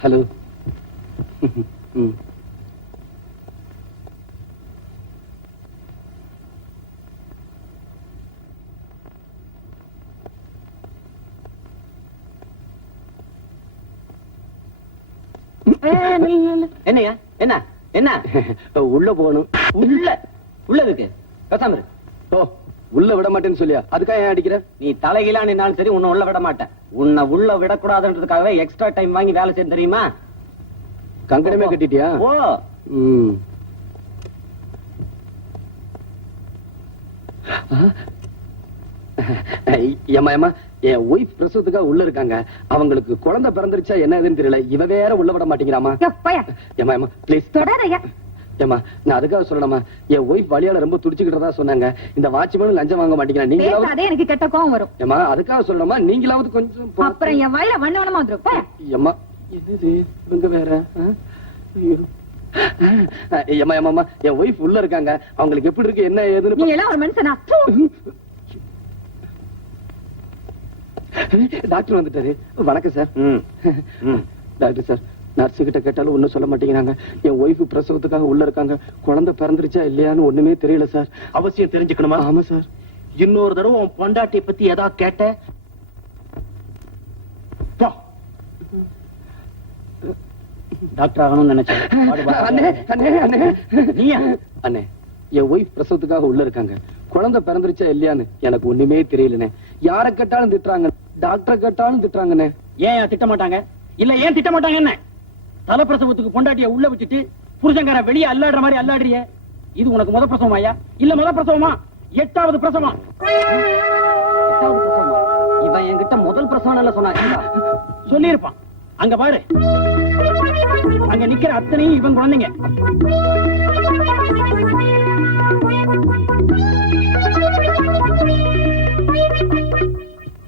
Hello ம் என்னையா? என்ன? என்ன? உள்ள போகணும். உள்ள? உள்ளதுக்கு? பேசாம இரு. உள்ள விட மாட்டேன்னு சொல்லியா? அதுக்காக ஏன் அடிக்கிற? நீ தலைகீழா நின்னாலும் சரி உன்னை உள்ள விட மாட்டேன். உன்னை உள்ள விடக்கூடாதுன்றதுக்காகவே எக்ஸ்ட்ரா டைம் வாங்கி வேலை செய்ய தெரியுமா? கங்கணமே கட்டிட்டியா? ஓ ம். ஏமா ஏமா என் ஒய்ஃப் பிரசவத்துக்காக உள்ள இருக்காங்க. அவங்களுக்கு குழந்தை பிறந்துருச்சா என்ன ஏதுன்னு தெரியல. இவ வேற உள்ள விட மாட்டேங்கிறாமா ஏமா ஏமா ப்ளீஸ் தொடாதயா ஏமா நான் அதுக்காக சொல்லணுமா என் ஒய்ஃப் வழியால ரொம்ப துடிச்சுக்கிட்டதா சொன்னாங்க. இந்த வாட்ச்மேன் லஞ்சம் வாங்க மாட்டேங்கிறா. நீங்களாவது பேசாதே எனக்கு கெட்ட கோவம் வரும். ஏமா அதுக்காக சொல்லணுமா நீங்களாவது கொஞ்சம் அப்புறம் என் வாயில வண்ண வண்ணமா வந்துரும் ஏம்மா என்னது? இவங்க வேற? ஐயோ. ஏம்மா ஏம்மா என் ஒய்ஃப் உள்ள இருக்காங்க. அவங்களுக்கு எப்படி இருக்கு என்ன ஏதுன்னு நீ எல்லாம் ஒரு மனுஷனா? டாக்டர் வந்துட்டாரு. வணக்கம் சார். ம். ம். டாக்டர் சார் நர்ஸு கிட்ட கேட்டாலும் ஒண்ணும் சொல்ல மாட்டேங்கிறாங்க. என் ஒய்ஃப் பிரசவத்துக்காக உள்ள இருக்காங்க. குழந்தை பிறந்துருச்சா இல்லையான்னு ஒண்ணுமே தெரியல சார் அவசியம் தெரிஞ்சுக்கணுமா? ஆமா சார் இன்னொரு தடவை உன் பொண்டாட்டிய பத்தி ஏதாவது கேட்ட. டாக்டர் ஆகணும்னு நினைச்சேன். அண்ணே என் ஒய்ஃப் பிரசவத்துக்காக உள்ள இருக்காங்க. குழந்தை பிறந்துருச்சா இல்லையான்னு எனக்கு ஒண்ணுமே தெரியலண்ணே. யார கேட்டாலும் திட்டுறாங்க. டாக்டர் கேட்டாலும் திட்டுறாங்கண்ணே. ஏன் திட்ட மாட்டாங்க? இல்ல ஏன் திட்ட மாட்டாங்க என்ன? தலப்பிரசவத்துக்கு பொண்டாட்டிய உள்ள வச்சுட்டு புருஷங்கார வெளியே அல்லாடுற மாதிரி அல்லாடுறிய? இது உனக்கு முத பிரசவமாயா இல்ல முத பிரசவமா? எட்டாவது பிரசவம். இவன் என்கிட்ட முதல் பிரசவம் சொன்னா சொல்லியிருப்பான். அங்க பாரு. அங்க நிக்கிற அத்தனையும் இவன் குழந்தைங்க.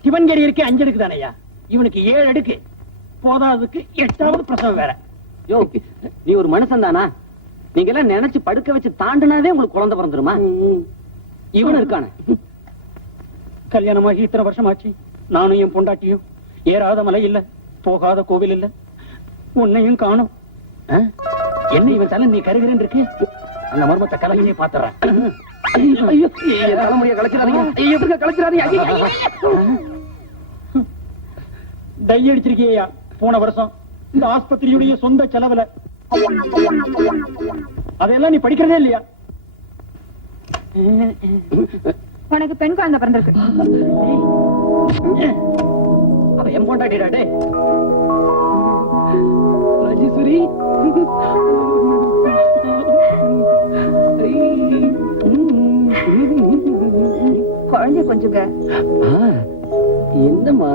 சிவன்கரி இருக்கு அஞ்சு அடுக்கு தானையா இவனுக்கு ஏழு அடுக்கு போதாததுக்கு எட்டாவது பிரசவம் வேற. யோ நீ ஒரு மனுஷன் தானா? நீங்க எல்லாம் நினைச்சு படுக்க வச்சு தாண்டுனாவே உங்களுக்கு குழந்தை பிறந்துருமா? இவனு இருக்கானே. கல்யாணமாகி இத்தனை வருஷம் ஆச்சு நானும் என் பொண்டாட்டியும். ஏறாத மலை இல்ல போகாத கோவில் இல்ல. உன்னையும் காணும். என்ன இவன் தலை நீ கருகிறேன் இருக்கு? அந்த மர்மத்தை கலகையே பாத்துறேன் ஐயோ தலைமுடியை கலைச்சிடாதீங்க. போன வருஷம். இந்த ஆஸ்பத்திரியுடைய சொந்த செலவுல. அதெல்லாம் நீ படிக்கிறதே இல்லையா? உனக்கு பெண் குழந்தை பிறந்திருக்கு. அவ என் பொண்டாட்டிடா டே ராஜேஸ்வரி. குழந்தைய கொஞ்சுங்க. என்னம்மா?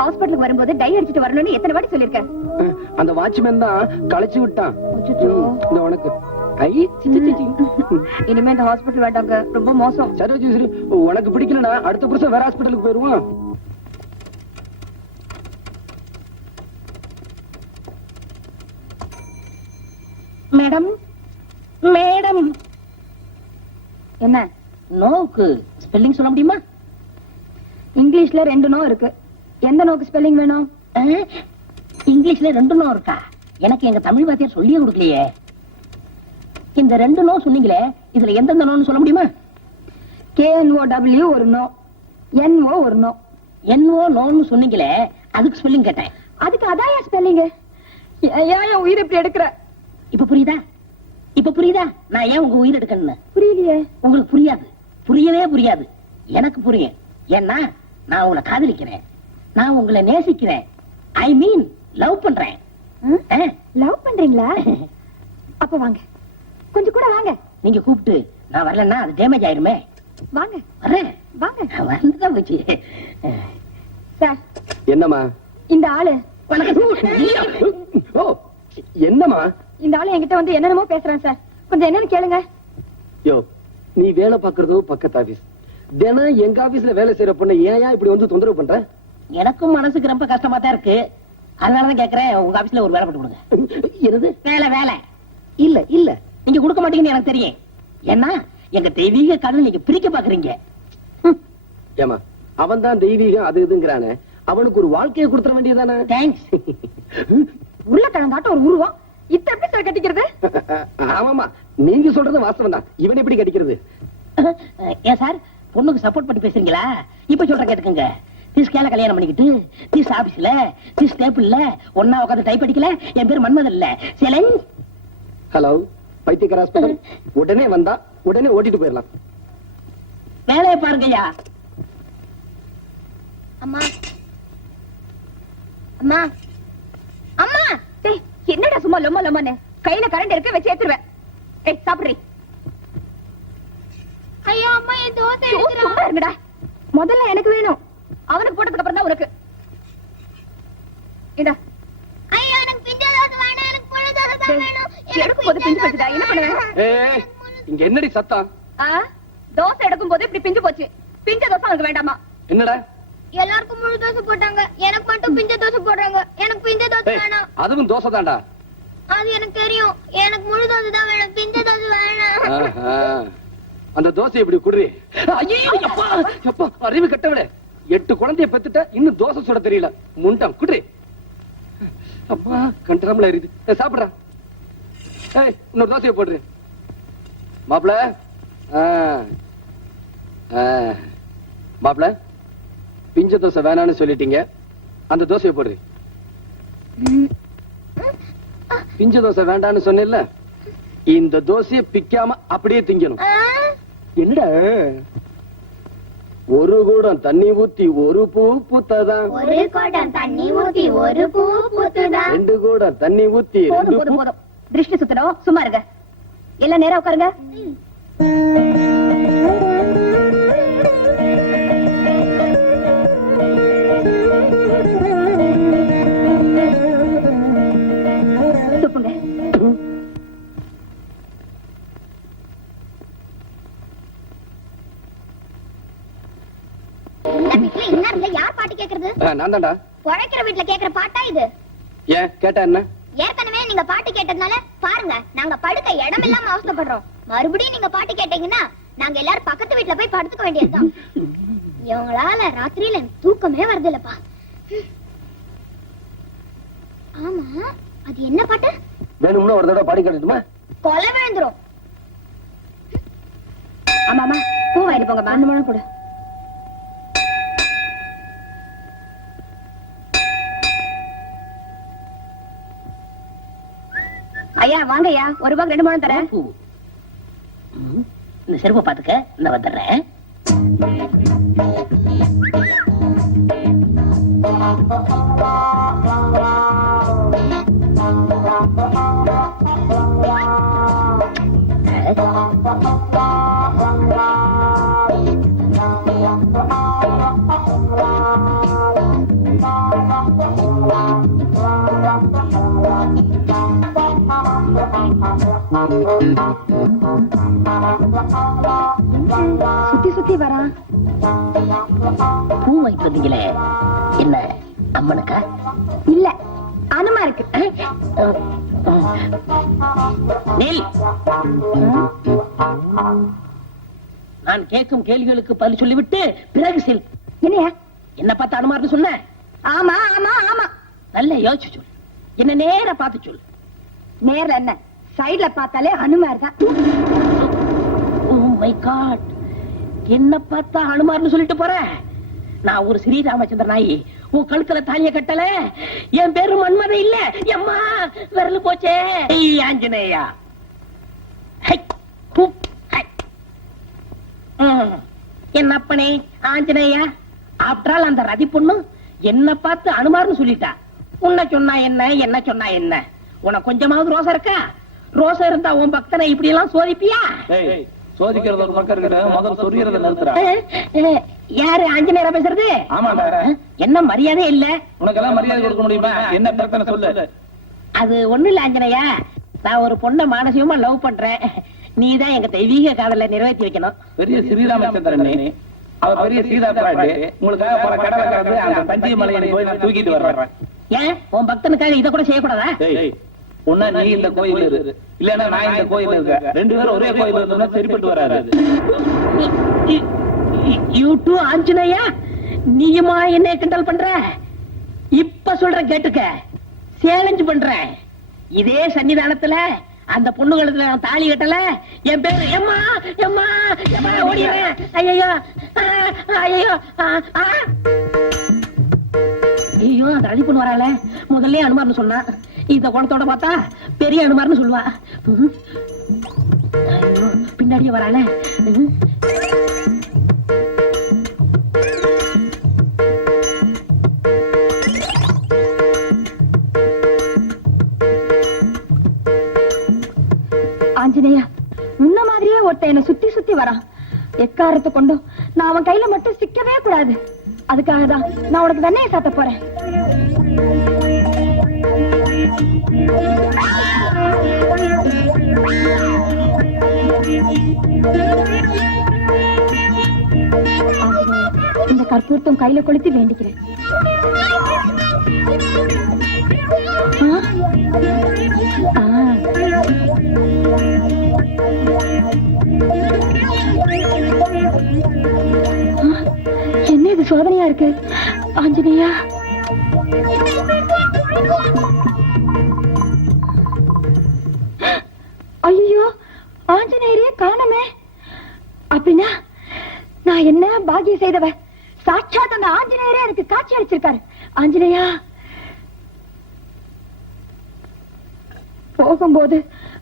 ஹாஸ்பிட்டலுக்கு வரும்போது டை அடிச்சிட்டு வரணும்னு எத்தனை வாட்டி சொல்லிருக்கேன் அந்த வாட்ச்மேன் தான் களைச்சு விட்டான். இந்த உனக்கு. இனிமே இந்த ஹாஸ்பிட்டல் வேண்டாங்க. ரொம்ப மோசம். சரி ராஜேஸ்வரி உனக்கு பிடிக்கலனா அடுத்த வருஷம் வேற ஹாஸ்பிட்டலுக்கு போயிருவோம் மேடம்? மேடம். என்ன? நோவுக்கு ஸ்பெல்லிங் சொல்ல முடியுமா? இங்கிலீஷ்ல ரெண்டு நோ இருக்கு. எந்த நோக்கு ஸ்பெல்லிங் வேணும்? இங்கிலீஷ்ல ரெண்டு நோ இருக்கா? எனக்கு எங்க தமிழ் வாத்தியார் சொல்லியே கொடுக்கலையே. இந்த ரெண்டு நோ சொன்னீங்களே இதுல எந்தெந்த நோன்னு சொல்ல முடியுமா? கேஎன்ஓ டபிள்யூ ஒரு நோ. என்ஓ ஒரு நோ. என்னவோ நோன்னு சொன்னீங்களே அதுக்கு ஸ்பெல்லிங் கேட்டேன். அதுக்கு அதான் ஏன் ஸ்பெல்லிங் ஏன் என் உயிர் இப்படி எடுக்கிற? இப்ப புரியுதா? இப்ப புரியுதா? நான் ஏன் உங்க உயிர் எடுக்கணும்னு? புரியலையே. உங்களுக்கு புரியாது. புரியவே புரியாது. எனக்கு புரியும். ஏன்னா நான் உங்களை காதலிக்கிறேன். நான் உங்களை நேசிக்கிறேன். ஐ மீன் லவ் பண்றேன்? லவ் பண்றீங்களா? அப்ப வாங்க. கொஞ்சம் கூட வாங்க. நீங்க கூப்பிட்டு நான் வரலன்னா அது டேமேஜ் ஆயிருமே. வாங்க. வரேன். வாங்க. வந்துதான் போச்சு. சார். என்னம்மா? இந்த ஆளு. ஓ என்னம்மா? இந்த ஆளு என்கிட்ட வந்து என்னென்னமோ பேசுறான் சார். கொஞ்சம் என்னன்னு கேளுங்க. யோ நீ வேலை பாக்குறதோ பக்கத்து ஆபீஸ் தினம் எங்க ஆபீஸ்ல வேலை செய்யற பொண்ணை ஏன் ஏன் இப்படி வந்து தொந்தரவு பண்ற? எனக்கும் மனசுக்கு ரொம்ப கஷ்டமா தான் இருக்கு. அதனாலதான் கேக்குறேன் உங்க ஆபீஸ்ல ஒரு வேலை போட்டு கொடுங்க. என்னது? வேலை வேலை. இல்ல இல்ல. நீங்க கொடுக்க மாட்டீங்கன்னு எனக்கு தெரியும். ஏன்னா எங்க தெய்வீக காதல் நீங்க பிரிக்க பாக்குறீங்க. ஏமா அவன் தான் தெய்வீகம் அது இதுங்கிறானே. அவனுக்கு ஒரு வாழ்க்கையை கொடுத்துட வேண்டியதானே தேங்க்ஸ் உருளைக்கிழங்காட்ட ஒரு உருவம். இத்த எப்படி சார் கட்டிக்கிறது? ஆமாமா நீங்க சொல்றது வாஸ்தவம் தான். இவன் எப்படி கடிக்கிறது ஏன் சார் பொண்ணுக்கு சப்போர்ட் பண்ணி பேசுறீங்களா? இப்ப சொல்ற கேட்டுக்கங்க. கல்யாணம் பண்ணிக்கிட்டு திஸ் ஆபீஸ்ல திஸ் டேபிள்ல ஒன்னா உட்காந்து டைப் அடிக்கல. என் பேர் மன்மதன் இல்ல. சேலஞ்ச் ஹலோ பைத்தியக்கார ஹாஸ்பிட்டல். உடனே வந்தா உடனே ஓட்டிட்டு போயிடலாம் வேலையை பாருங்கய்யா. அம்மா. அம்மா. அம்மா! டேய் என்னடா சும்மா லொம்ம லொம்மன்னு? கையில கரண்ட் இருக்க வச்சு ஏத்துருவேன். ஏய் சாப்பிடுறி. ஐயோ அம்மா என் தோசை சும்மா இருங்கடா. முதல்ல எனக்கு வேணும். அவனுக்கு போட்டதுக்கு அப்புறம் தான் உனக்கு எடுக்கும் போது பிஞ்சு போச்சுடா. என்ன பண்ணுவேன் இங்க என்னடி சத்தம்? ஆ? தோசை எடுக்கும் போது இப்படி பிஞ்சு போச்சு. பிஞ்ச தோசை அவனுக்கு வேண்டாமா? என்னடா? எல்லாருக்கும் முழு தோசை போட்டாங்க. எனக்கு மட்டும் பிஞ்ச தோசை போடுறாங்க. எனக்கு பிஞ்ச தோசை வேணாம். அதுவும் தோசை தான்டா. அது எனக்கு தெரியும். எனக்கு முழு தோசை தான் வேணும். பிஞ்ச தோசை வேணாம். அந்த தோசை இப்படி குடுறி. ஐயோ அறிவு கட்டவிட எட்டு குழந்தைய பெத்துட்ட இன்னும் தோசை சுட தெரியல. முண்டம் குடுறி அப்பா கண்டரம்ல ஏய், சாப்பிடுறா. இன்னொரு தோசையை போடுறேன் மாப்பிள. மாப்பிள பிஞ்ச தோசை வேணாம்னு சொல்லிட்டீங்க. அந்த தோசையை போடுறி பிஞ்ச தோசை வேண்டாம்னு சொன்னேன்ல இந்த தோசையை பிக்காம அப்படியே திங்கணும். என்னடா? ஒரு கூடம் தண்ணி ஊத்தி ஒரு பூ பூத்தாதான். ஒரு குடம் தண்ணி ஊத்தி ஒரு பூ பூத்துதான். ரெண்டு கூடம் தண்ணி ஊத்தி போதும் ரெண்டு போதும் பூ போதும் திருஷ்டி சுத்தணும் சும்மா இருங்க. எல்லாம் நேரா உட்காருங்க. வீட்டுல இந்நேரத்துல யார் பாட்டு கேக்குறது? நான் தான்டா. வீட்டுல கேக்குற பாட்டா இது? ஏன்? கேட்டா என்ன? ஏற்கனவே நீங்க பாட்டு கேட்டதுனால பாருங்க நாங்க படுக்க இடம் இல்லாம அவஸ்தைப்படுறோம். மறுபடியும் நீங்க பாட்டு கேட்டீங்கன்னா நாங்க எல்லாரும் பக்கத்து வீட்டுல போய் படுத்துக்க வேண்டியதுதான். இவங்களால ராத்திரியில தூக்கமே வருது இல்லப்பா ஆமா அது என்ன பாட்டு? வேணும்னு ஒரு தடவை பாடி காட்டட்டுமா? கொலை விழுந்துரும். ஆமா ஆமா பூ வாங்கிட்டு போங்க அந்த மழை கூட. ஐயா வாங்க ஐயா. ஒரு ரூபாய்க்கு ரெண்டு முழம் தரேன். இந்த செருப்பை பாத்துக்க இந்த வந்துடுறேன். சுத்தி சுத்தி வரான் பூ வந்தீங்களே என்ன அம்மனுக்கா இல்ல அனுமா இருக்கு. நெல். நான் கேட்கும் கேள்விகளுக்கு பதில் சொல்லிவிட்டு பிறகு செல். என்னையா? என்ன பார்த்து அனுமார்னு சொன்ன? ஆமா ஆமா ஆமா. நல்ல யோசிச்சு சொல். என்ன நேரா பார்த்து சொல். நேர்ல என்ன? சைடுல பார்த்தாலே அனுமா இருக்கா ஓ மை காட். என்ன பார்த்தா அனுமார்னு சொல்லிட்டு போற? நான் ஒரு ஸ்ரீராமச்சந்திர நாயி. உன் கழுத்துல தாலிய கட்டல. என் பேரு மன்மத இல்ல. எம்மா விரல் போச்சே. ஆஞ்சநேயா. ஹை, என் அப்பனே ஆஞ்சநேயா. ஆப்டரால் அந்த ரதி பொண்ணு என்ன பார்த்து அனுமார்னு சொல்லிட்டா. உன்னை சொன்னா என்ன என்ன சொன்னா என்ன? உனக்கு கொஞ்சமாவது ரோசா இருக்கா? ரோசா இருந்தா உன் பக்தனை இப்படி எல்லாம் சோதிப்பியா சோதிக்கிறது ஒரு பக்கம் இருக்கட்டும் முதல்ல சொரியறத நிறுத்துறா. யாரு ஆஞ்சநேயரா பேசுறது. அஹ், என்ன மரியாதை இல்ல. உனக்கெல்லாம் மரியாதை கொடுக்க முடியுமா? என்ன பிரச்சனை சொல்லு. அது ஒண்ணு இல்ல ஆஞ்சநேயா. நான் ஒரு பொண்ண மானசிகமா லவ் பண்றேன். நீதான் எங்க தெய்வீக காதல நிறைவேற்றி வைக்கணும். பெரிய ஸ்ரீராமச்சந்திரன் நீ. அவர் பெரிய சீதா பிராட்டி உங்களுக்காக பல கடலை கடந்து அந்த தஞ்சை மலையை போய் நான் தூக்கிட்டு வர்றேன் ஏன்? உன் பக்தனுக்காக இத கூட செய்யக்கூடாதா? ஏய், நீ இந்த கோயில் இரு. இல்லன்னா நான் இந்த கோயில் இருக்க ரெண்டு பேரும் ஒரே கோயில் இருந்தோம்னா சரிப்பட்டு வராது. You too Anjaneya? நீயுமா என்ன கிண்டல் பண்ற? இப்ப சொல்ற கேட்டுக்க. சேலஞ்சு பண்ற. இதே சன்னிதானத்துல அந்த பொண்ணுகளுக்கு நான் தாலி கட்டல. என் பேரு எம்மா எம்மா எம்மா ஓடிடுறேன். ஐயோ ஐயோ ஐயோ அந்த அழி பொண்ணு வரால. முதல்ல அனுமார்னு சொன்னா. இந்த குணத்தோட பார்த்தா பெரிய அனுமார்னு சொல்லுவா. பின்னாடியே வரால ஆஞ்சநேயா உன்ன மாதிரியே ஒருத்த என்ன சுத்தி சுத்தி வரான். எக்காரத்தை கொண்டும் நான் அவன் கையில மட்டும் சிக்கவே கூடாது. அதுக்காக தான் நான் உனக்கு வெண்ணையை சாத்த போறேன். இந்த கற்பூரத்தம் கையில கொளுத்தி வேண்டிக்கிறேன். என்ன இது சோதனையா இருக்கு? ஆஞ்சநேயா? செய்தவ. சாட்சாத் அந்த ஆஞ்சநேயரே எனக்கு காட்சி அளிச்சிருக்காரு. ஆஞ்சநேயா! போகும்போது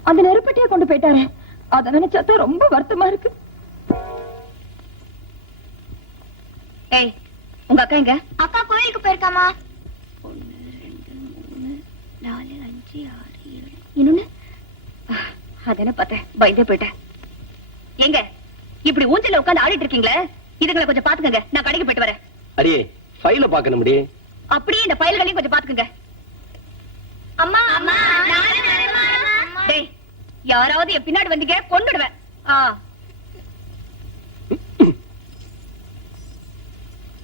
அந்த நெருப்பட்டியை கொண்டு போயிட்டாரு. அத நினைச்சாதான் ரொம்ப வருத்தமா இருக்கு. ஏய் உங்க அக்கா எங்க? அக்கா கோயிலுக்கு போயிருக்காமா? நாலு அஞ்சு ஆறு ஏழு இன்னொன்னு அதன பார்த்தேன்? பயந்தே போயிட்டேன். எங்க? இப்படி ஊஞ்சல்ல உட்கார்ந்து ஆடிட்டு இருக்கீங்களே? இதுங்களை கொஞ்சம் பாத்துக்கங்க நான் கடைக்கு போயிட்டு வரேன். அடியே ஃபைல பாக்கணும் முடி அப்படியே இந்த ஃபைல்களையும் கொஞ்சம் பாத்துக்கங்க அம்மா அம்மா டேய் யாராவது என் பின்னாடி வந்தீங்க கொன்னுடுவேன். ஆ.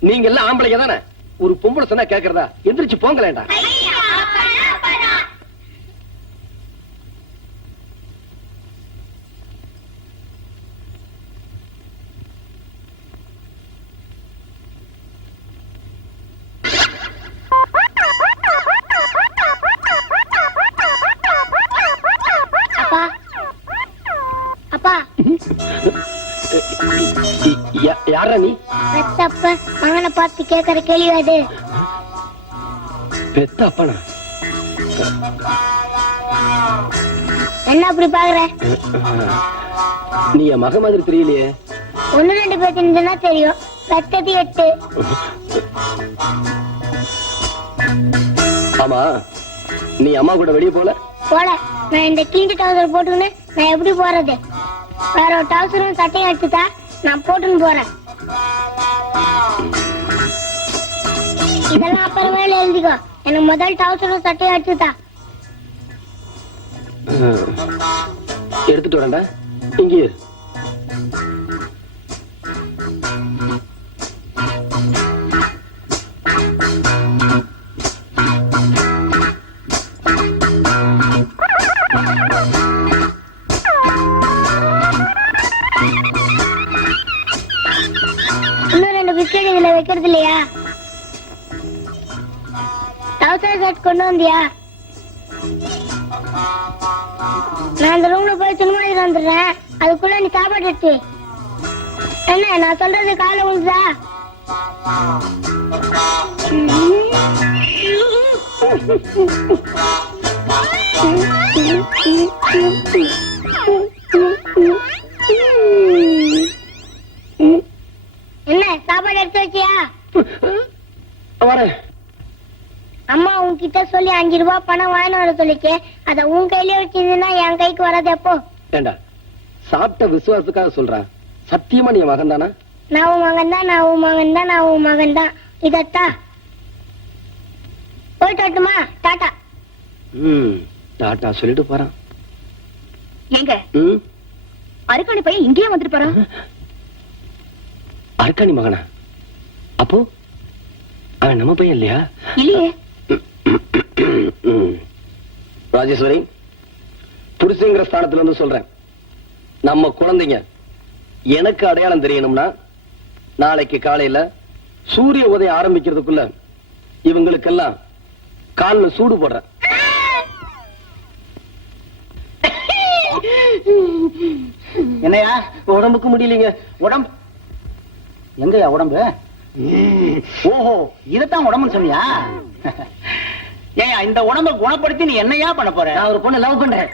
நீங்க எல்லாம் ஆம்பளைங்க தானே? ஒரு பொம்பளை சொன்னா கேக்குறதா? எந்திரிச்சு போங்களேண்டா கேக்குற கேள்வி அது பெத்த அப்பனா? என்ன அப்படி பாக்குற? நீ என் மக மாதிரி தெரியலையே. ஒண்ணு ரெண்டு பேர் தெரிஞ்சதுன்னா தெரியும். பெத்தது எட்டு. ஆமா நீ அம்மா கூட வெளிய போல? போல. நான் இந்த கிழிஞ்ச டவுசர் போட்டுக்கின்னு நான் எப்படி போறது? வேற ஒரு டவுசரும் சட்டையும் எடுத்துட்டா நான் போட்டுன்னு போறேன். இதெல்லாம் அப்புறமேல எழுதிக்கோ. எனக்கு முதல் டவுசரும் சட்டையும் எடுத்துட்டா எடுத்துட்டு வரேன்டா. இங்கே. இன்னும் ரெண்டு பிஸ்கெட் இதுல வைக்கிறது இல்லையா டவுசர் செட் கொண்டு வந்தியா? நான் அந்த ரூம்ல போய் துணிமணி வந்துடுறேன். அதுக்குள்ள நீ சாப்பாடு எடுத்து என்ன நான் சொல்றது கால உழுதா என்ன சாப்பாடு எடுத்து வச்சியா? வரேன் அம்மா உன்கிட்ட சொல்லி அஞ்சு ரூபாய் பணம் வாங்கிட்டு வர சொல்லிச்சு அத உன் கையில வச்சிருந்தா என் கைக்கு வராது எப்போ ஏண்டா சாப்பிட்ட விசுவாசத்துக்காக சொல்றேன் சத்தியமா நீ மகன் தானா நான் உன் மகன் தான் நான் உன் மகன் தான் நான் உன் மகன் தான் இதத்தா போயிட்டு வரட்டுமா டாட்டா? ம் டாட்டா சொல்லிட்டு போறான். எங்க? ம்? அருக்காணி பையன் இங்கேயே வந்துட்டு போறான். அர்க்காணி மகனா? அப்போ? அவன் நம்ம பையன் இல்லையா? இல்லையே. ராஜேஸ்வரி புருஷங்கிற ஸ்தானத்துல இருந்து சொல்றேன். நம்ம குழந்தைங்க எனக்கு அடையாளம் தெரியணும்னா நாளைக்கு காலையில சூரிய உதயம் ஆரம்பிக்கிறதுக்குள்ள இவங்களுக்கெல்லாம் காலில் சூடு போடுற என்னையா? உடம்புக்கு முடியலீங்க. உடம்பு? எங்கயா உடம்பு? ஓஹோ இதத்தான் உடம்புன்னு சொன்னியா? ஏன் இந்த உடம்ப குணப்படுத்தி நீ என்னையா பண்ண போற? நான் ஒரு பொண்ணு லவ் பண்றேன்.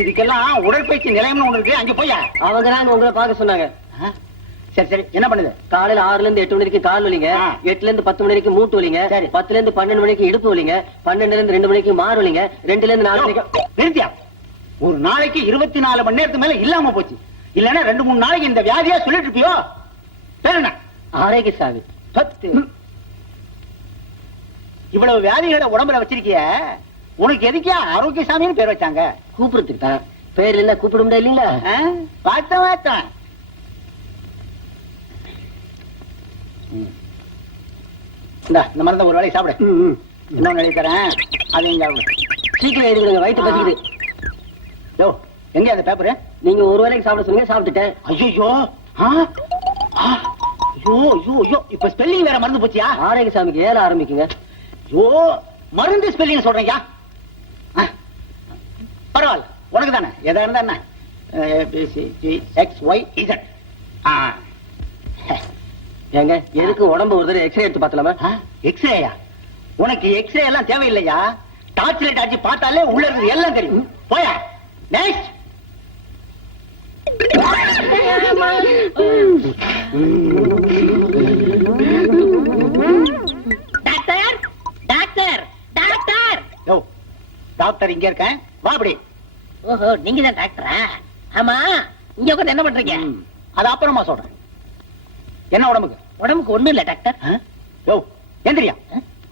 இதுக்கெல்லாம் உடற்பயிற்சி நிலையம்னு ஒண்ணு இருக்கு. அங்க போயா அவங்க தான் உங்களை பார்க்க சொன்னாங்க? சரி சரி. என்ன பண்ணுது? காலையில ஆறுல இருந்து எட்டு மணி வரைக்கும் கால் வலிங்க. எட்டுல இருந்து பத்து மணி வரைக்கும் மூட்டு வலிங்க. சரி. பத்துல இருந்து பன்னெண்டு மணிக்கு இடுப்பு வலிங்க. பன்னெண்டுல இருந்து ரெண்டு மணிக்கு மாறு வலிங்க. ரெண்டுல இருந்து நாலு மணிக்கு நிறுத்தியா? ஒரு நாளைக்கு இருபத்தி நாலு மணி நேரத்துக்கு மேல இல்லாம போச்சு. இல்லன்னா ரெண்டு மூணு நாளைக்கு இந்த வியாதியா சொல்லிட்டு இருப்பியோ? பேர் என்ன? ஆரோக்கிய சாமி பத்து. இவ்வளவு வியாதிகளை உடம்புல வச்சிருக்கிய? உனக்கு எதுக்கே ஆரோக்கியசாமின்னு பேர் வச்சாங்க? கூப்பிடுறதுக்கு தான். பேர் இல்ல கூப்பிட முடியாது இல்லீங்களா? ஆ? பார்த்தேன் பார்த்தேன் ம். இந்தா மருந்தை ஒரு வேலையை சாப்பிடு. தரேன். அதையும் சாப்பிடு சீக்கிரம் எழுதி கொடுங்க வயிற்று பசிக்குது. யோ எங்க அந்த பேப்பரு நீங்க ஒரு வேளைக்கு சாப்பிட சொன்னீங்க சாப்பிட்டுட்டேன். ஐயோ ஐயோ ஐயோ ஐயோ. இப்ப ஸ்பெல்லிங் வேற மறந்து போச்சியா? ஆரோக்கிய சாமிக்கு ஏற ஆரம்பிக்குங்க. ஐயோ மருந்து ஸ்பெல்லிங் சொல்றீங்க? பரவாயில்ல உனக்கு தானே? எதா இருந்தா என்ன? X Y Z. ஏங்க எதுக்கு உடம்பு ஒரு தடவை எக்ஸ்ரே எடுத்து பார்த்தலாமா? எக்ஸ்ரேயா உனக்கு எக்ஸ்ரே எல்லாம் தேவையில்லையா? டார்ச் லைட் அடிச்சு பார்த்தாலே உள்ள இருக்கிறது எல்லாம் தெரியும். போயா நெக்ஸ்ட் டாக்டர் இங்க இருக்கேன். வா அப்படி. ஓஹோ நீங்க தான் டாக்டரா? ஆமா இங்க உட்கார்ந்து என்ன பண்றீங்க? அது அப்புறமா சொல்றேன். என்ன உடம்புக்கு? உடம்புக்கு ஒண்ணும் இல்ல டாக்டர்? யோ எந்திரியா.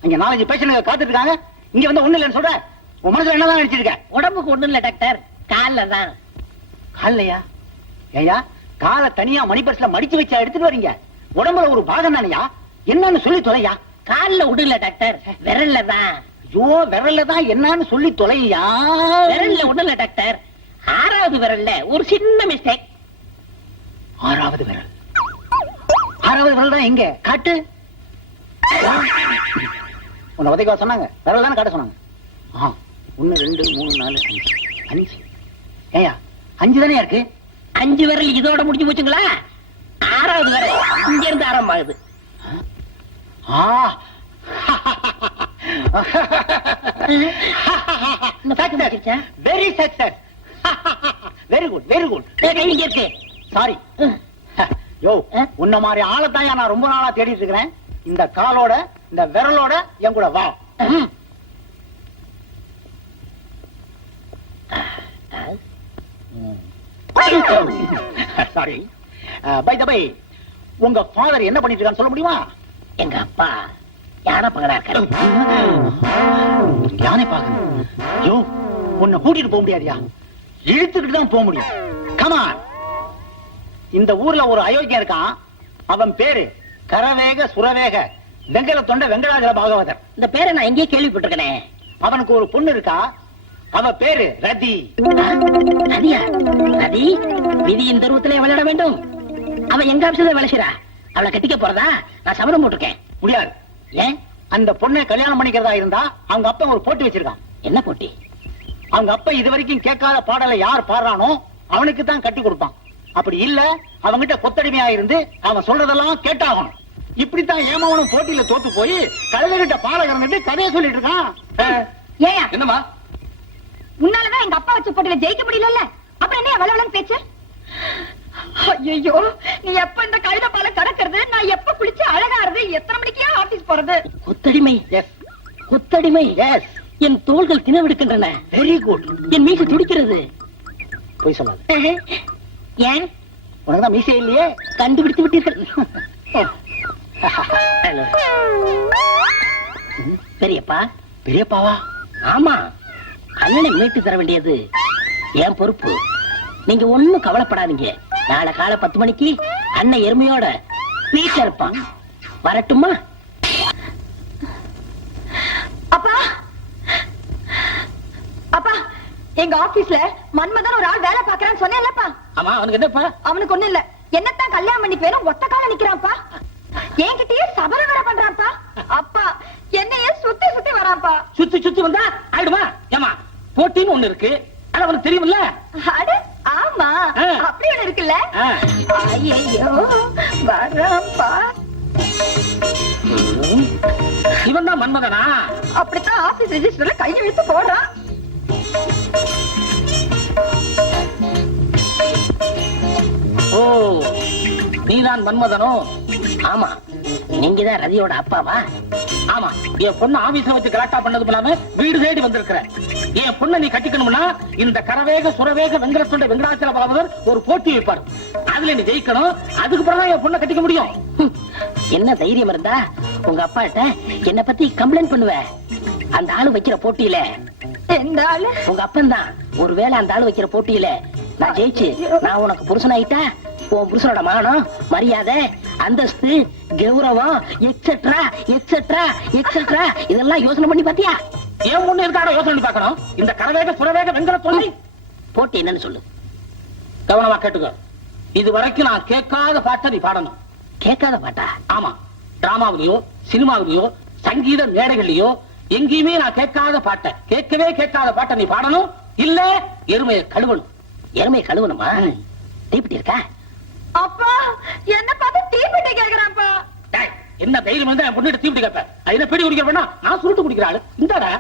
அங்க நாலஞ்சு பேஷண்ட் காத்துட்டு இருக்காங்க இங்க வந்து ஒண்ணு இல்லைன்னு சொல்ற. உன் மனசுல என்னதான் நினைச்சிருக்க? உடம்புக்கு ஒண்ணும் இல்ல டாக்டர். கால்ல தான் காலையா ஏயா காலை தனியா மணிப்பர்ஸ்ல மடிச்சு வச்சா எடுத்துட்டு வரீங்க. உடம்புல ஒரு பாகம் தானையா? என்னன்னு சொல்லி தொலையா? கால்ல விடல டாக்டர். விரல்ல தான். ஐயோ விரல்ல தான் என்னன்னு சொல்லி தொலையா? விரல்ல விடல டாக்டர். ஆறாவது விரல்ல ஒரு சின்ன மிஸ்டேக் ஆறாவது விரல். ஆறாவது விரல் தான் எங்க? காட்டு? உன்னை உதைக்க சொன்னாங்க. விரல் தானே காட்ட சொன்னாங்க. ஆ ஒன்னு ரெண்டு மூணு நாலு அஞ்சு. அஞ்சு. ஏயா அஞ்சு தானே இருக்கு? அஞ்சு விரல் இதோட முடிஞ்சு போச்சுங்களா? ஆறாவது விரல் இங்க இருந்து ஆ இந்த பாட்டு முடிச்சிருச்சா very success very good very good இங்க இருக்கு. சாரி யோ உன்ன மாதிரி ஆளத்தாயா நான் ரொம்ப நாளா தேடிட்டு இருக்கிறேன். இந்த காலோட இந்த விரலோட என் கூட வா. சாரி பை த பை உங்க ஃபாதர் என்ன பண்ணிட்டு இருக்கான்னு சொல்ல முடியுமா? எங்க அப்பா? யானை பங்கடா இருக்காரு யானை பாக்கணும் யோ உன்னை கூட்டிட்டு போக முடியாதியா. இழுத்துக்கிட்டு தான் போக முடியும். கமான் இந்த ஊர்ல ஒரு அயோக்கியம் இருக்கான். அவன் பேரு கரவேக சுரவேக வெங்கல தொண்ட வெங்கடாஜல பாகவதர். இந்த பேரை நான் எங்கேயே கேள்விப்பட்டிருக்கனே. அவனுக்கு ஒரு பொண்ணு இருக்கா. அவ பேரு ரதி. நதியா நதி விதியின் ரூபத்திலே விளையாட வேண்டும். அவ எங்க ஆபீஸ்ல விளைச்சிரா அவளை கட்டிக்க போறதா? நான் சபதம் போட்டிருக்கேன். முடியாது. ஏன்? அந்த பொண்ணை கல்யாணம் பண்ணிக்கிறதா இருந்தா அவங்க அப்பா ஒரு போட்டி வச்சிருக்கான். என்ன போட்டி? அவங்க அப்பா இது வரைக்கும் கேட்காத பாடலை யார் பாடுறானோ அவனுக்கு தான் கட்டி கொடுப்பான். அப்படி இல்ல அவங்கிட்ட கொத்தடிமையா இருந்து அவன் சொல்றதெல்லாம் கேட்டாகணும். இப்படித்தான் ஏமாவனும் போட்டியில தோத்து போய் கழுதைகிட்ட பாடகர்னு கதையை சொல்லிட்டு இருக்கான். ஏயா. என்னம்மா? முன்னாலதான் எங்க அப்பா வச்ச போட்டியில ஜெயிக்க முடியல அப்புறம் என்ன வளவளன்னு பேச்சு? ஐயோ நீ எப்ப இந்த கழுத பால கடக்கிறது நான் எப்ப குளிச்சு அழகாறது எத்தனை மணிக்கே ஆபீஸ் போறது? கொத்தடிமை எஸ் கொத்தடிமை எஸ் என் தோள்கள் தினவெடுக்கின்றன வெரி குட் என் மீசை துடிக்கிறது. போய் சொல்லாது. ஏன்? உனக்கு தான் மீசை இல்லையே? கண்டுபிடித்து விட்டீர்கள். பெரியப்பா. பெரியப்பாவா? ஆமா. அண்ணனை மீட்டு தர வேண்டியது என் பொறுப்பு. நீங்க ஒண்ணும் கவலைப்படாதீங்க. நாளை காலை பத்து மணிக்கு அண்ணன் எருமையோட வீட்டுல இருப்பான். வரட்டுமா? அப்பா! அப்பா! எங்க ஆபீஸ்ல மன்மதன் ஒரு ஆள் வேலை பாக்குறான்னு சொன்னேன்லப்பா. ஆமா அவனுக்கு என்னப்பா? அவனுக்கு ஒண்ணு இல்ல. என்னத்தான் கல்யாணம் பண்ணி பேரும் ஒத்த கால நிக்கிறான்ப்பா. என்கிட்டயே சபர வேலை பண்றான்ப்பா. அப்பா என்னையே சுத்தி சுத்தி வரான்ப்பா. சுத்தி சுத்தி வந்தா ஆயிடுமா? ஏமா போட்டின்னு ஒண்ணு இருக்கு. அத அவனுக்கு தெரியும்ல அட ஆமா. அப்படி ஒண்ணு இருக்குல்ல. ஐயோ வராம்பா இவன் தான் மன்மதனா? அப்படித்தான் ஆபீஸ் ரெஜிஸ்டர்ல கையெழுத்து போடுறான். ஓ நீதான் மன்மதனோ? ஆமா. நீங்க தான் ரவியோட அப்பாவா? ஆமா. என் பொண்ணு ஆபீஸ்ல வச்சு கலாட்டா பண்ணது இல்லாம வீடு தேடி வந்திருக்கிற. என் பொண்ணை நீ கட்டிக்கணும்னா இந்த கரவேக சுரவேக வெங்கடத்துடைய வெங்கடாச்சல பலவதர் ஒரு போட்டி வைப்பார். அதுல நீ ஜெயிக்கணும். அதுக்கு பிறகு என் பொண்ணை கட்டிக்க முடியும். என்ன தைரியம் இருந்தா உங்க அப்பாட்ட என்ன பத்தி கம்ப்ளைண்ட் பண்ணுவ? அந்த ஆளு வைக்கிற போட்டியில. எந்த ஆளு? உங்க அப்பன் தான் ஒருவேளை அந்த ஆளு வைக்கிற போட்டியில நான் ஜெயிச்சு நான் உனக்கு புருஷனாயிட்டா உன் புருஷனோட மானம் மரியாதை அந்தஸ்து கௌரவம் எக்ஸெட்ரா எக்ஸெட்ரா எக்ஸெட்ரா இதெல்லாம் யோசனை பண்ணி பாத்தியா என் பொண்ணு இருக்காட யோசனை பார்க்கணும்? இந்த கரவேக சுரவேக வெங்கட தொல்லை. போட்டி என்னன்னு சொல்லு. கவனமா கேட்டுக்கோ. இது வரைக்கும் நான் கேட்காத பாட்டை நீ பாடணும். கேட்காத பாட்டா? ஆமா. டிராமாவிலயோ சினிமாவிலயோ சங்கீத மேடைகள்லயோ எங்கேயுமே நான் கேட்காத பாட்டை கேட்கவே கேட்காத பாட்டை நீ பாடணும். இல்ல எருமையை கழுவணும். எருமை கழுவணுமா? தீப்பிட்டி இருக்கா அப்பா என்ன பார்த்து தீப்பெட்டி கேக்குறான்ப்பா டேய், என்ன தைரியம் வந்து என் பொண்ணுகிட்ட தீப்பிடி கேட்பேன் அது என்ன பீடி குடிக்கிற வேணா நான் சுருட்டு குடிக்கிற ஆளு இந்தாடா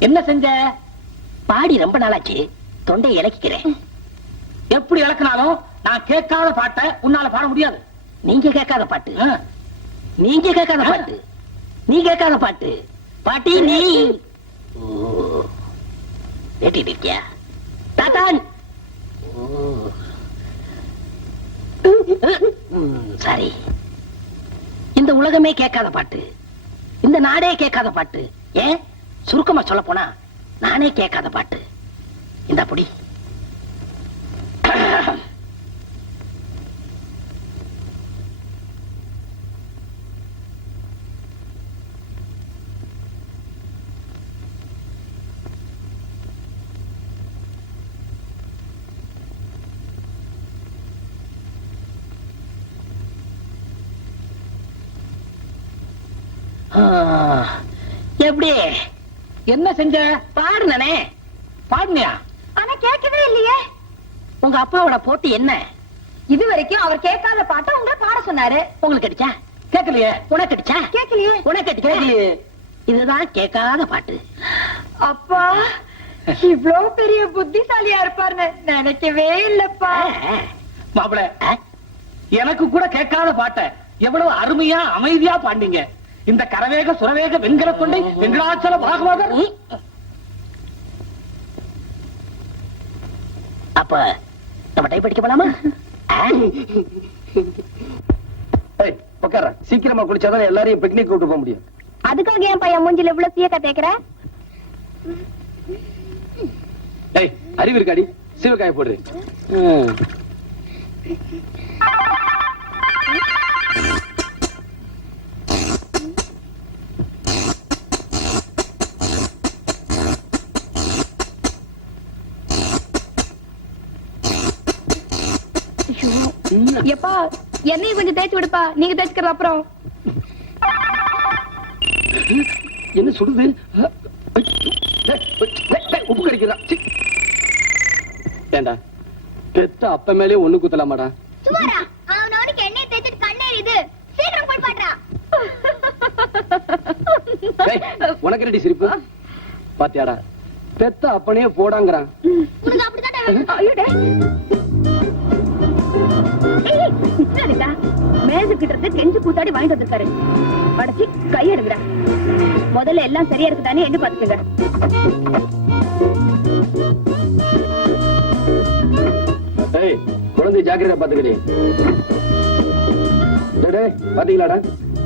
என்ன செஞ்ச பாடி ரொம்ப நாளாச்சு தொண்டை இலக்கிக்கிறேன் எப்படி இழக்கினாலும் நான் கேட்காத பாட்டை உன்னால பாட முடியாது. நீங்க கேட்காத பாட்டு. நீங்க கேட்காத பாட்டு. நீ கேட்காத பாட்டு. பாட்டி நீ. கேட்டுட்டு இருக்கியா? தாத்தான். சரி. இந்த உலகமே கேட்காத பாட்டு. இந்த நாடே கேட்காத பாட்டு. ஏன்? சுருக்கமா சொல்ல போனா நானே கேட்காத பாட்டு. இந்த புடி. எப்படி? என்ன செஞ்ச? பாடுனே பாடுனியா? ஆனா கேட்கவே இல்லையே. உங்க அப்பாவோட போட்டி என்ன? இது வரைக்கும் அவர் கேட்காத பாட்டை உங்களை பாட சொன்னாரு. உங்களுக்கு அடிச்சா? கேட்கலையே. உனக்கு அடிச்சா? கேட்கலையே. உனக்கு அடிக்கலையே இதுதான் கேட்காத பாட்டு. அப்பா இவ்ளோ பெரிய புத்திசாலியா இருப்பாருன்னு நினைக்கவே இல்லப்பா. மாப்பிள எனக்கு கூட கேட்காத பாட்டை எவ்வளவு அருமையா அமைதியா பாண்டீங்க இந்த கரவேக சுரவேக வெங்கல தொண்டை வெங்கடாச்சல பாகவதர். அப்ப நம்ம டைப் அடிக்க போலாமா. சீக்கிரமா குளிச்சாதான் எல்லாரையும் பிக்னிக் கூட்டு போக முடியும். அதுக்காக என் பையன் மூஞ்சில இவ்வளவு சீயக்கா தேய்க்கிற ஏய் அறிவு இருக்காடி சிவகாய போடுறேன் எப்பா என்னையும் கொஞ்சம் தேய்ச்சி விடுப்பா. நீங்க தேய்ச்சிக்கிறது அப்புறம். என்ன டேய், உப்பு கடிக்கிறா. ஏண்டா பெத்த அப்ப மேலே ஒண்ணு குத்தலாமாடா? சுமாரா அவனோட எண்ணெய் தேய்ச்சிட்டு கண்ணேர் இது சீக்கிரம் போய் பாடுறா. டேய், உனக்கு ரெடி சிரிப்பு? பாத்தியாடா பெத்த அப்பனே போடாங்கறான். உனக்கு அப்படிதான் மேஜை கிட்ட இருந்து கெஞ்சு கூத்தாடி வாங்கிட்டு வந்திருக்காரு. அடைச்சி கை எடுங்கடா முதல்ல எல்லாம் சரியா இருக்குதானே எண்ணி பாத்துக்கங்க குழந்தை ஜாக்கிரதை டேய், பாத்தீங்களாடா?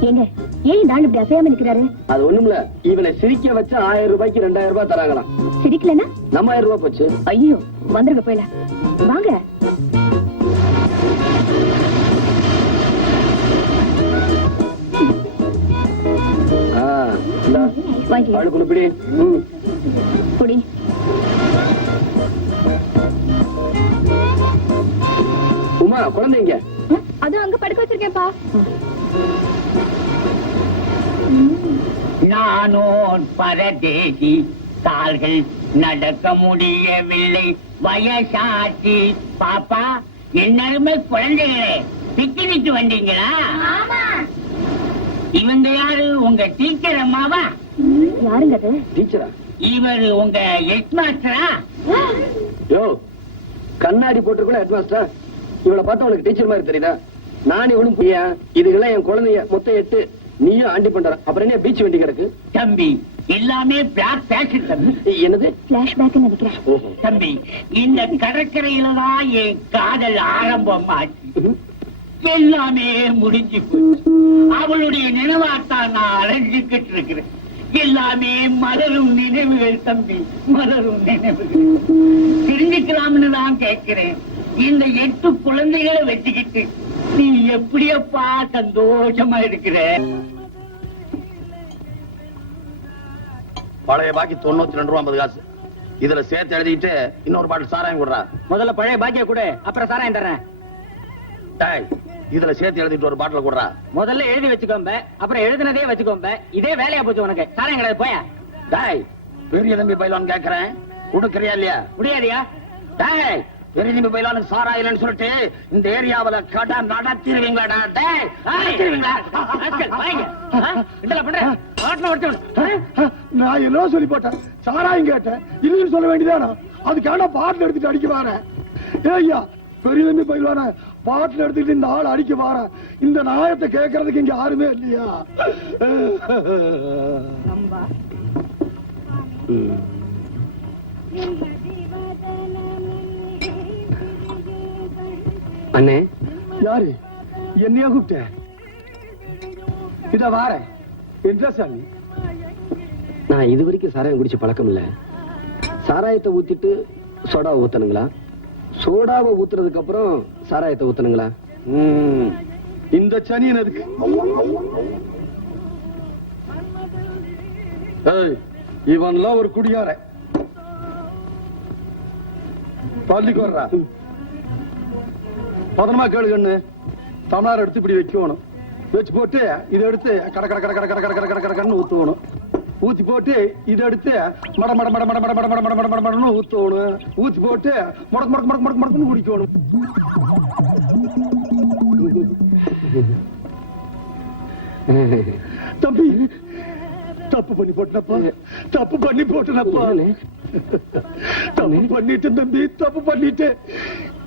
ஏங்க ஏன் இந்த ஆள் இப்படி அசையாம நிக்கிறாரு? அது ஒண்ணுமில்ல இவனை சிரிக்க வச்சா ஆயிரம் ரூபாய்க்கு ரெண்டாயிரம் ரூபாய் தராங்களாம். சிரிக்கலனா நம்ம ஆயிரம் ரூபாய் போச்சு. ஐயோ வந்துருங்க போயில. வாங்க. ம். குடி உமா குழந்தைங்க அது அங்க படுக்க வச்சிருக்கேன்ப்பா. நானோர் பரதேசி கால்கள் நடக்க முடியவில்லை. வயசாச்சு. பாப்பா என்னருமே குழந்தைகளே பிக்னிக் வந்தீங்களா? இவங்க யாரு? உங்க டீச்சர் அம்மாவா? யாருங்க அது டீச்சரா? இவர் உங்க ஹெட் மாஸ்டரா யோ கண்ணாடி போட்டுருக்கூட ஹெட் மாஸ்டர் இவளை பார்த்தா உனக்கு டீச்சர் மாதிரி தெரியுதா? நான் இவனும் புரியா இதுக்கெல்லாம் என் குழந்தைய மொத்தம் எட்டு. நீயும் ஆண்டி பண்ற அப்புறம் என்ன பீச் வண்டி கிடக்கு? தம்பி எல்லாமே பிளாக் பேஷன் தம்பி. என்னது? பிளாஷ்பேக் நினைக்கிறேன். ஓஹோ. தம்பி இந்த கடற்கரையில தான் என் காதல் ஆரம்பமாச்சு. எல்லாமே முடிஞ்சு போச்சு. அவளுடைய நினைவாத்தான் நான் அலைஞ்சுக்கிட்டு இருக்கிறேன். எல்லாமே மலரும் நினைவுகள் தம்பி மலரும் நினைவுகள். தெரிஞ்சுக்கலாம்னு தான் கேட்கிறேன். இந்த எட்டு குழந்தைகளை வச்சுக்கிட்டு நீ எப்படியப்பா சந்தோஷமா இருக்கிற? பழைய பாக்கி தொண்ணூத்தி ரெண்டு ரூபா ஐம்பது காசு. இதுல சேர்த்து எழுதிட்டு இன்னொரு பாட்டில் சாராயம் கொடுறா. முதல்ல பழைய பாக்கிய கொடு அப்புறம் சாராயம் தர்றேன். டேய் இதுல சேர்த்து எழுதிட்டு ஒரு பாட்டில் கொடுறா. முதல்ல எழுதி வச்சுக்கோம்ப அப்புறம் எழுதுனதே வச்சுக்கோம்ப. இதே வேலையா போச்சு உனக்கு. சாராயம் கிடையாது போயா? டேய் பெரிய தம்பி பயிலான்னு கேக்குறேன். கொடுக்கறியா இல்லையா? முடியாதியா? டேய் பெரிய தம்பி பயிலான்னு சாராயிலன்னு சொல்லிட்டு இந்த ஏரியாவுல கடை நடத்திருவீங்களாடா டேய் நான் என்ன சொல்லி போட்டேன். சாராயம் கேட்டேன். இல்லைன்னு சொல்ல வேண்டியதானா? அதுக்கான பாட்டில் எடுத்துட்டு அடிக்க வாரேன். ஏய்யா பெரிய தம்பி பயில்வான பாட்டில் எடுத்துட்டு இந்த ஆள் அடிக்க வாரேன் இந்த நாயத்தை கேட்கறதுக்கு இங்க யாருமே இல்லையா? அண்ணே. யாரு? என்னையா கூப்பிட்ட? இத வாரேன் என்ன சாமி? நான் இது வரைக்கும் சாராயம் குடிச்ச பழக்கம் இல்ல. சாராயத்தை ஊத்திட்டு சோடா ஊத்தணுங்களா? சோடாவை ஊத்துறதுக்கு அப்புறம் சாராயத்தை ஊத்துனுங்களா இந்த சனி எனக்கு ஏய், இவன்லாம் ஒரு குடியார பள்ளிக்கு வர்றா. பதனமா கேளு கண்ணு. எடுத்து இப்படி வைக்கணும். வச்சு போட்டு இதை எடுத்து கட கட கட கட கட கட கட கட கட கடன்னு ஊத்துவணும். ஊத்தி போட்டு இதை எடுத்து மட மட மட மட மட மட மட மட மட மட மடன்னு ஊத்தணும் ஊத்தி போட்டு முடக்கு முடக்கு முடக்கு முடக்கு முடக்குன்னு குடிக்கணும் தம்பி தப்பு பண்ணி போட்டனப்பா தப்பு பண்ணி போட்டனப்பா தப்பு பண்ணிட்டேன் தம்பி தப்பு பண்ணிட்டேன்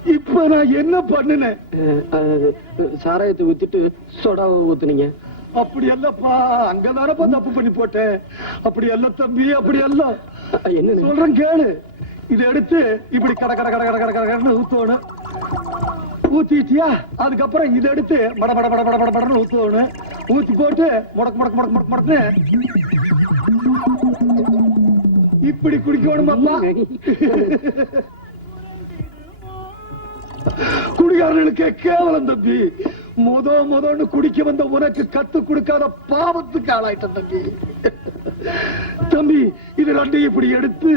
இப்ப நான் என்ன பண்ணினேன் சாராயத்தை ஊத்திட்டு சொடாவை ஊத்துனீங்க அப்படி அல்லப்பா அங்கதானப்பா தப்பு பண்ணி போட்டேன். அப்படி அல்ல தம்பி அப்படி அல்ல என்னண்ணே? சொல்றேன் கேளு. இதை எடுத்து இப்படி கட கட கட கட கட கட கடன்னு ஊத்தணும். ஊத்திட்டியா? அதுக்கப்புறம் இதை எடுத்து மட மட மட மட மட மடன்னு ஊத்தணும். ஊத்தி போட்டு முடக்கு முடக்கு முடக்கு முடக்கு முடக்குன்னு. இப்படி குடிக்கணுமாப்பா? குடிகாரர்களுக்கு கேவலம் தம்பி. முத முதன்னு குடிக்க வந்த உனக்கு கத்து கொடுக்காத பாவத்துக்கு ஆளாயிட்ட தம்பி. தம்பி இது ரெண்டையும் இப்படி எடுத்து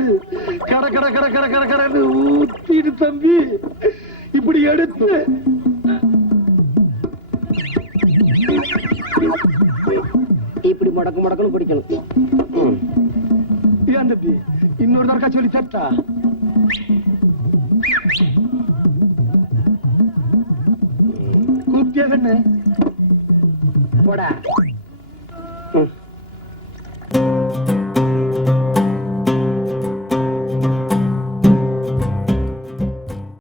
கட கட கட கட கட கடன்னு ஊத்திடு தம்பி. இப்படி எடுத்து. இப்படி முடக்கு முடக்குன்னு குடிக்கணும். ஏன் தம்பி? இன்னொரு தடக்கா சொல்லி தட்டா? Good evening. What are?